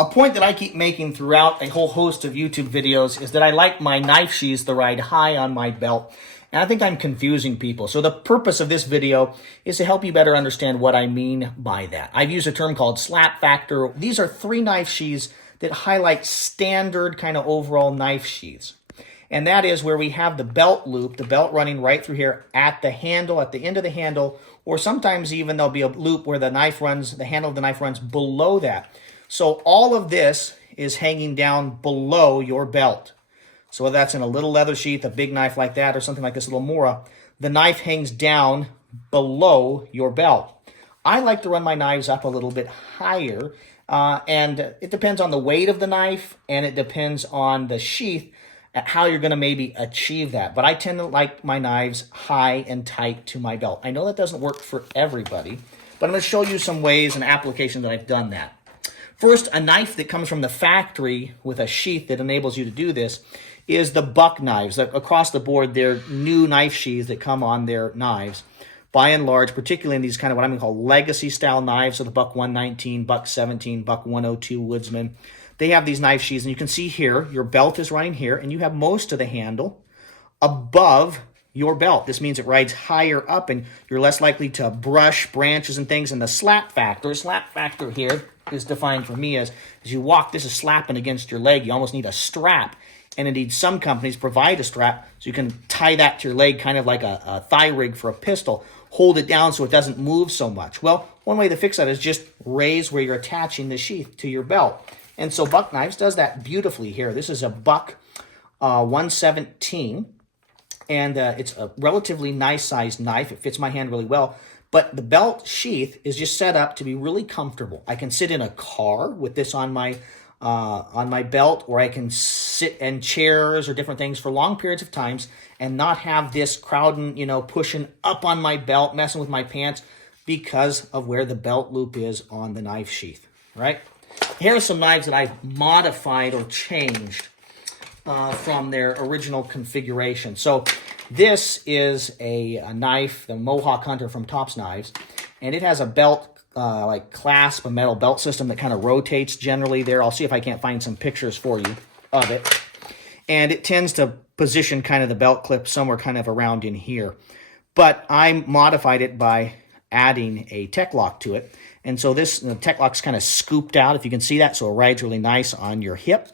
A point that I keep making throughout a whole host of YouTube videos is that I like my knife sheaths to ride high on my belt. And I think I'm confusing people. So the purpose of this video is to help you better understand what I mean by that. I've used a term called slap factor. These are 3 knife sheaths that highlight standard kind of overall knife sheaths. And that is where we have the belt loop, the belt running right through here at the handle, at the end of the handle, or sometimes even there'll be a loop where the knife runs, the handle of the knife runs below that. So all of this is hanging down below your belt. So whether that's in a little leather sheath, a big knife like that, or something like this little Mora, the knife hangs down below your belt. I like to run my knives up a little bit higher, and it depends on the weight of the knife, and it depends on the sheath, at how you're going to maybe achieve that. But I tend to like my knives high and tight to my belt. I know that doesn't work for everybody, but I'm going to show you some ways and applications that I've done that. First, a knife that comes from the factory with a sheath that enables you to do this is the buck knives. Across the board, they're new knife sheaths that come on their knives. By and large, particularly in these kind of what I'm going to call legacy style knives, so the Buck 119, Buck 17, Buck 102 Woodsman, they have these knife sheaths, and you can see here, your belt is running here, and you have most of the handle above your belt. This means it rides higher up, and you're less likely to brush branches and things. And the slap factor here is defined for me as you walk, this is slapping against your leg. You almost need a strap. And indeed, some companies provide a strap so you can tie that to your leg, kind of like a thigh rig for a pistol. Hold it down so it doesn't move so much. Well, one way to fix that is just raise where you're attaching the sheath to your belt. And so Buck Knives does that beautifully here. This is a Buck 117, and it's a relatively nice-sized knife. It fits my hand really well. But the belt sheath is just set up to be really comfortable. I can sit in a car with this on my belt, or I can sit in chairs or different things for long periods of times and not have this crowding, pushing up on my belt, messing with my pants because of where the belt loop is on the knife sheath, right? Here are some knives that I've modified or changed from their original configuration. So this is a knife, the Mohawk Hunter from Tops Knives, and it has a belt like clasp, a metal belt system that kind of rotates generally there. I'll see if I can't find some pictures for you of it. And it tends to position kind of the belt clip somewhere kind of around in here. But I modified it by adding a tech lock to it. And so this tech lock's kind of scooped out, if you can see that, so it rides really nice on your hip.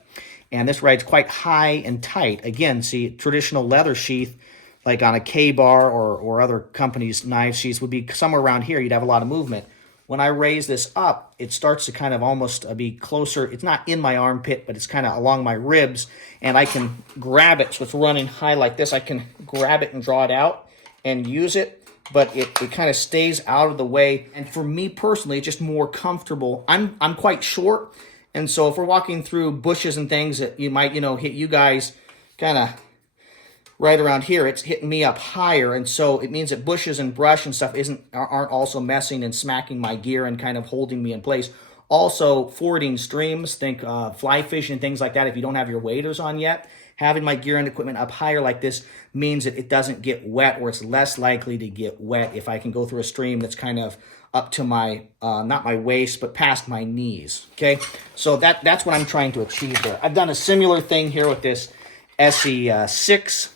And this rides quite high and tight. Again, see, traditional leather sheath, like on a K-bar or other companies' knife sheaths, would be somewhere around here. You'd have a lot of movement. When I raise this up, it starts to kind of almost be closer. It's not in my armpit, but it's kind of along my ribs, and I can grab it. So it's running high like this. I can grab it and draw it out and use it, but it kind of stays out of the way. And for me personally, it's just more comfortable. I'm quite short, and so if we're walking through bushes and things that you might, hit you guys kind of right around here, it's hitting me up higher, and so it means that bushes and brush and stuff aren't also messing and smacking my gear and kind of holding me in place. Also, fording streams, think fly fishing and things like that. If you don't have your waders on yet, having my gear and equipment up higher like this means that it doesn't get wet, or it's less likely to get wet if I can go through a stream that's kind of up to my, not my waist, but past my knees, okay? So that's what I'm trying to achieve there. I've done a similar thing here with this SE6.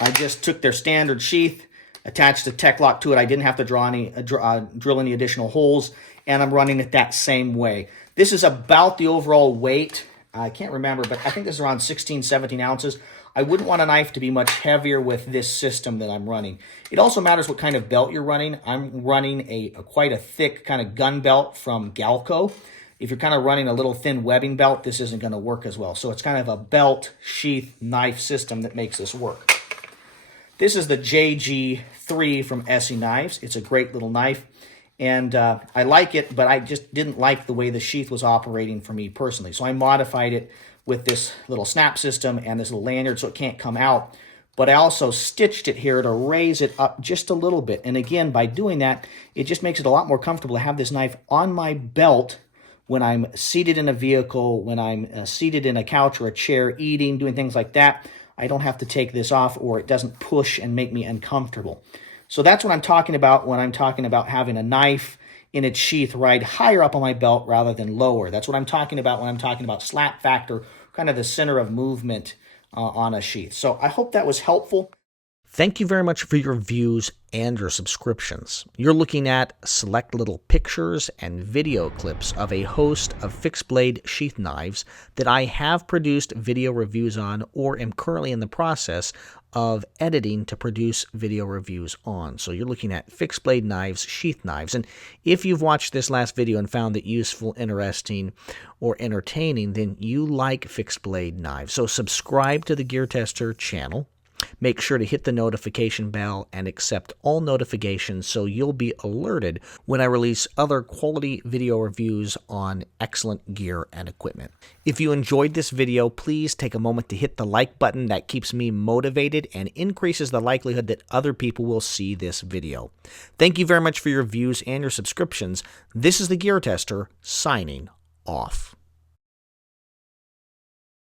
I just took their standard sheath, attached a tech lock to it. I didn't have to drill any additional holes, and I'm running it that same way. This is about the overall weight. I can't remember, but I think this is around 16, 17 ounces. I wouldn't want a knife to be much heavier with this system that I'm running. It also matters what kind of belt you're running. I'm running quite a thick kind of gun belt from Galco. If you're kind of running a little thin webbing belt, this isn't going to work as well. So it's kind of a belt sheath knife system that makes this work. This is the JG3 from SE Knives. It's a great little knife, and I like it, but I just didn't like the way the sheath was operating for me personally. So I modified it with this little snap system and this little lanyard so it can't come out. But I also stitched it here to raise it up just a little bit. And again, by doing that, it just makes it a lot more comfortable to have this knife on my belt when I'm seated in a vehicle, when I'm seated in a couch or a chair, eating, doing things like that. I don't have to take this off, or it doesn't push and make me uncomfortable. So that's what I'm talking about when I'm talking about having a knife in its sheath right higher up on my belt rather than lower. That's what I'm talking about when I'm talking about slap factor, kind of the center of movement on a sheath. So I hope that was helpful. Thank you very much for your views and your subscriptions. You're looking at select little pictures and video clips of a host of fixed blade sheath knives that I have produced video reviews on or am currently in the process of editing to produce video reviews on. So you're looking at fixed blade knives, sheath knives. And if you've watched this last video and found it useful, interesting, or entertaining, then you like fixed blade knives. So subscribe to the Gear Tester channel. Make sure to hit the notification bell and accept all notifications so you'll be alerted when I release other quality video reviews on excellent gear and equipment. If you enjoyed this video, please take a moment to hit the like button. That keeps me motivated and increases the likelihood that other people will see this video. Thank you very much for your views and your subscriptions. This is the Gear Tester, signing off.